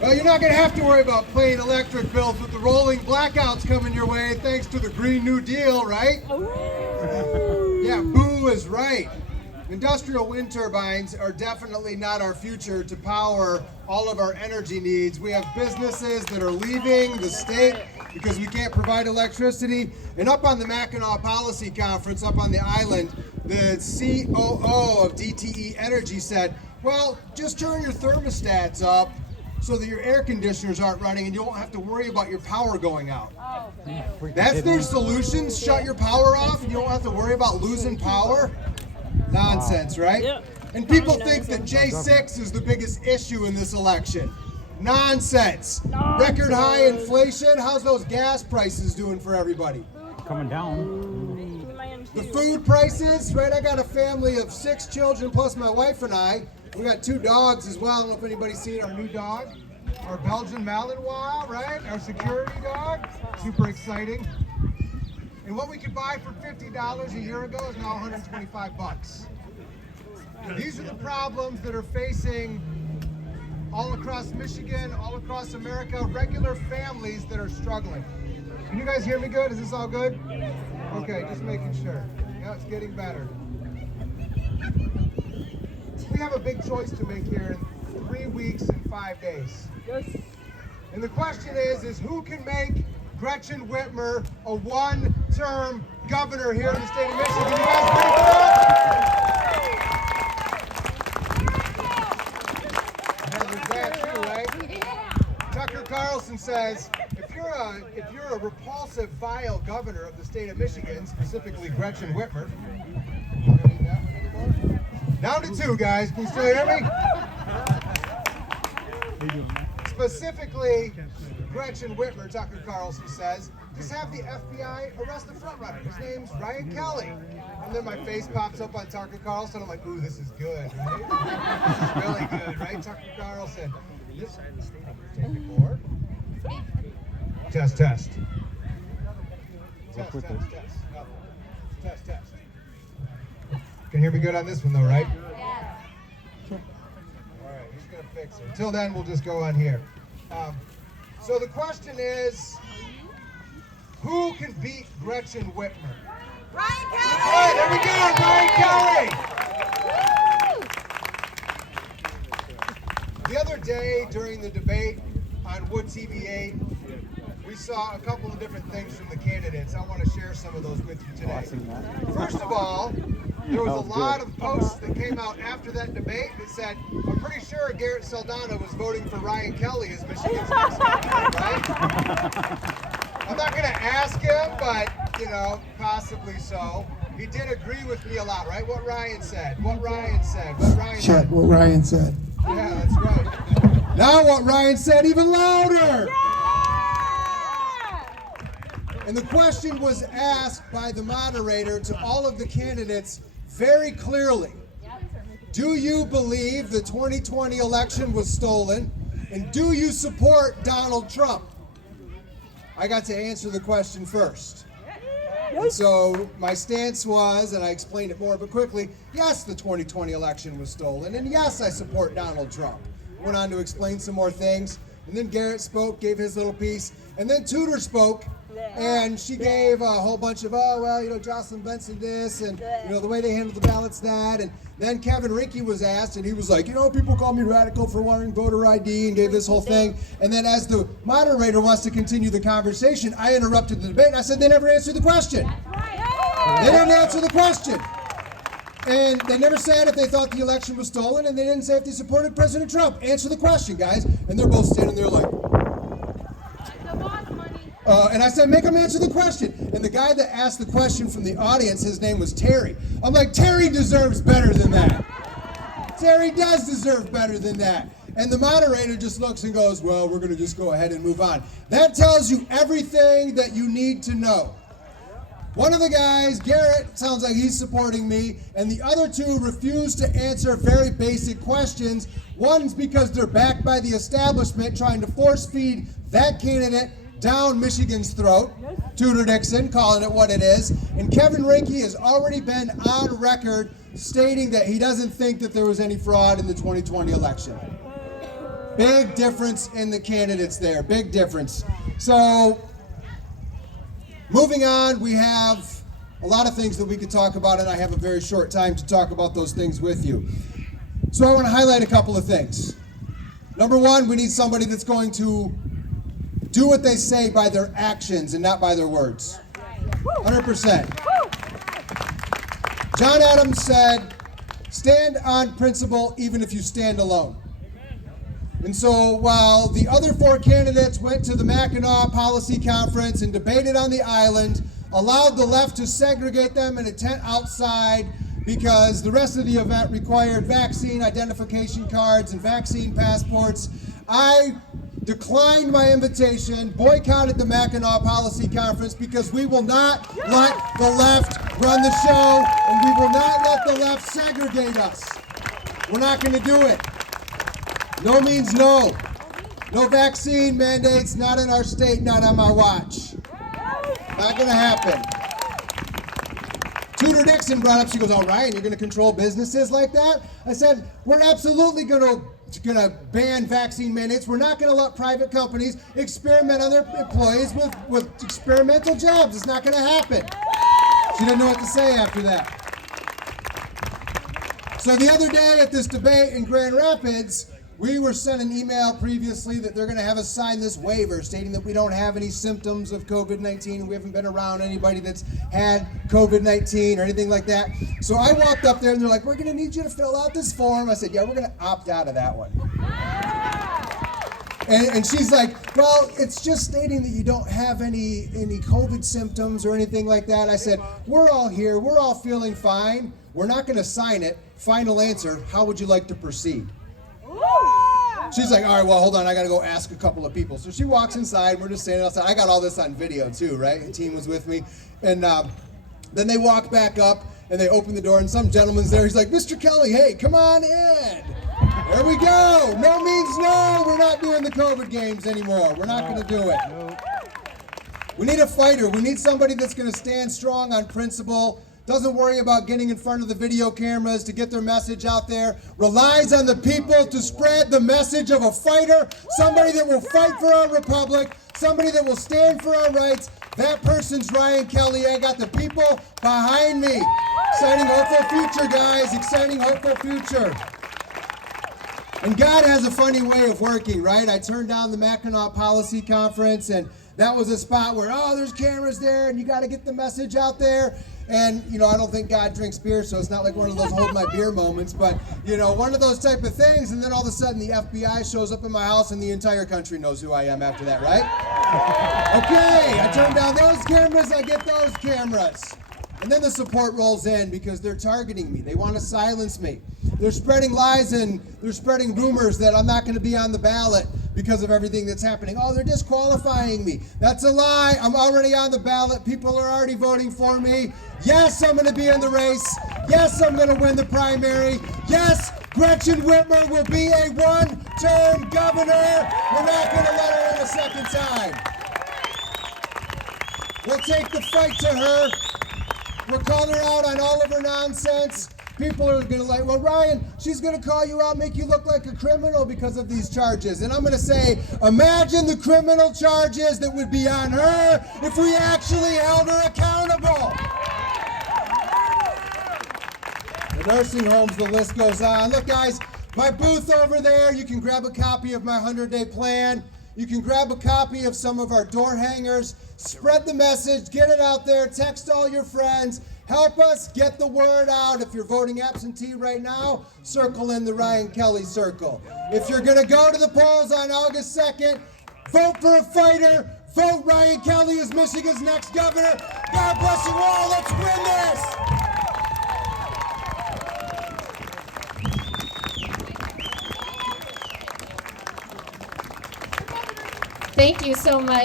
Well, you're not going to have to worry about paying electric bills with the rolling blackouts coming your way thanks to the Green New Deal, right? Yeah, Boo is right. Industrial wind turbines are definitely not our future to power all of our energy needs. We have businesses that are leaving the state because we can't provide electricity. And up on the Mackinac Policy Conference up on the island, the COO of DTE Energy said, well, just turn your thermostats up so that your air conditioners aren't running and you won't have to worry about your power going out. That's their solution. Shut your power off and you don't have to worry about losing power. Nonsense, right? Yeah. And people think that J6 is the biggest issue in this election. Nonsense. Record high inflation. How's those gas prices doing for everybody? Coming down. The food prices, right? I got a family of 6 children plus my wife and I. We got 2 dogs as well. I don't know if anybody's seen our new dog, our Belgian Malinois, right? Our security dog. Super exciting. And what we could buy for $50 a year ago is now 125 bucks. These are the problems that are facing all across Michigan, all across America, regular families that are struggling. Can you guys hear me good? Is this all good? Okay, just making sure. Yeah, it's getting better. We have a big choice to make here in 3 weeks and 5 days. Yes. And the question is who can make Gretchen Whitmer a one-term governor here in the state of Michigan? You guys ready for that? And there's that too, right? Tucker Carlson says, if you're a repulsive, vile governor of the state of Michigan, specifically Gretchen Whitmer, down to 2, guys. Can you still hear me? Specifically, Gretchen Whitmer, Tucker Carlson says, just have the FBI arrest the frontrunner. His name's Ryan Kelley. And then my face pops up on Tucker Carlson. I'm like, ooh, this is good, right? This is really good, right? Tucker Carlson. Take the board. Test. Test. Can you hear me good on this one though, right? Yeah. All right, he's gonna fix it. Until then, we'll just go on here. So the question is, who can beat Gretchen Whitmer? Ryan Kelley! All right, there we go, Ryan Kelley. The other day during the debate on Wood TV8, we saw a couple of different things from the candidates. I want to share some of those with you today. First of all, there was a lot of posts that came out after that debate that said, I'm pretty sure Garrett Saldana was voting for Ryan Kelley as Michigan's next governor, right? I'm not going to ask him, but, possibly so. He did agree with me a lot, right? What Ryan said. What Ryan said. Yeah, that's right. Now what Ryan said even louder. And the question was asked by the moderator to all of the candidates very clearly. Do you believe the 2020 election was stolen? And do you support Donald Trump? I got to answer the question first. And so my stance was, and I explained it more but quickly, yes, the 2020 election was stolen, and yes, I support Donald Trump. Went on to explain some more things, and then Garrett spoke, gave his little piece, and then Tudor spoke, and she gave a whole bunch of, Jocelyn Benson this, and, the way they handled the ballots that, and then Kevin Rinke was asked, and he was like, people call me radical for wanting voter ID, and gave this whole thing, and then as the moderator wants to continue the conversation, I interrupted the debate, and I said they never answered the question. They didn't answer the question. And they never said if they thought the election was stolen, and they didn't say if they supported President Trump. Answer the question, guys. And they're both standing there like, and I said, make them answer the question. And the guy that asked the question from the audience, his name was Terry. I'm like, Terry deserves better than that. Terry does deserve better than that. And the moderator just looks and goes, well, we're going to just go ahead and move on. That tells you everything that you need to know. One of the guys, Garrett, sounds like he's supporting me, and the other 2 refuse to answer very basic questions. One's because they're backed by the establishment trying to force feed that candidate down Michigan's throat, Tudor Dixon, calling it what it is. And Kevin Rinke has already been on record stating that he doesn't think that there was any fraud in the 2020 election. Big difference in the candidates there, big difference. So, moving on, we have a lot of things that we could talk about, and I have a very short time to talk about those things with you. So I want to highlight a couple of things. Number one, we need somebody that's going to do what they say by their actions and not by their words. 100%. John Adams said, stand on principle even if you stand alone. And so while the other four candidates went to the Mackinac Policy Conference and debated on the island, allowed the left to segregate them in a tent outside because the rest of the event required vaccine identification cards and vaccine passports, I declined my invitation, boycotted the Mackinac Policy Conference because we will not let the left run the show, and we will not let the left segregate us. We're not going to do it. No means no. No vaccine mandates, not in our state, not on my watch. Not going to happen. Tudor Dixon brought up, she goes, all right, and you're going to control businesses like that? I said, we're absolutely going to ban vaccine mandates. We're not going to let private companies experiment on their employees with experimental jobs. It's not going to happen. She didn't know what to say after that. So the other day at this debate in Grand Rapids, we were sent an email previously that they're going to have us sign this waiver stating that we don't have any symptoms of COVID-19 and we haven't been around anybody that's had COVID-19 or anything like that. So I walked up there and they're like, we're going to need you to fill out this form. I said, yeah, we're going to opt out of that one. And she's like, well, it's just stating that you don't have any COVID symptoms or anything like that. I said, we're all here. We're all feeling fine. We're not going to sign it. Final answer, how would you like to proceed? She's like, all right, well, hold on. I got to go ask a couple of people. So she walks inside. We're just standing outside. I got all this on video, too, right? The team was with me. And then they walk back up, and they open the door, and some gentleman's there. He's like, Mr. Kelley, hey, come on in. There we go. No means no. We're not doing the COVID games anymore. We're not going to do it. We need a fighter. We need somebody that's going to stand strong on principle, doesn't worry about getting in front of the video cameras to get their message out there, relies on the people to spread the message of a fighter, somebody that will fight for our republic, somebody that will stand for our rights. That person's Ryan Kelley. I got the people behind me. Exciting, hopeful future, guys. Exciting, hopeful future. And God has a funny way of working, right? I turned down the Mackinac Policy Conference, and that was a spot where, oh, there's cameras there, and you got to get the message out there. And, you know, I don't think God drinks beer, so it's not like one of those hold my beer moments, but, you know, one of those type of things. And then all of a sudden the FBI shows up in my house and the entire country knows who I am after that, right? Okay, I turn down those cameras, I get those cameras. And then the support rolls in because they're targeting me. They want to silence me. They're spreading lies and they're spreading rumors that I'm not going to be on the ballot because of everything that's happening. Oh, they're disqualifying me. That's a lie. I'm already on the ballot. People are already voting for me. Yes, I'm going to be in the race. Yes, I'm going to win the primary. Yes, Gretchen Whitmer will be a one-term governor. We're not going to let her in a second time. We'll take the fight to her. We'll call her out on all of her nonsense. People are going to like, well, Ryan, she's going to call you out, make you look like a criminal because of these charges. And I'm going to say, imagine the criminal charges that would be on her if we actually held her accountable. The nursing homes, the list goes on. Look, guys, my booth over there, you can grab a copy of my 100-day plan. You can grab a copy of some of our door hangers. Spread the message, get it out there, text all your friends. Help us get the word out. If you're voting absentee right now, circle in the Ryan Kelley circle. If you're going to go to the polls on August 2nd, vote for a fighter. Vote Ryan Kelley as Michigan's next governor. God bless you all. Let's win this. Thank you so much.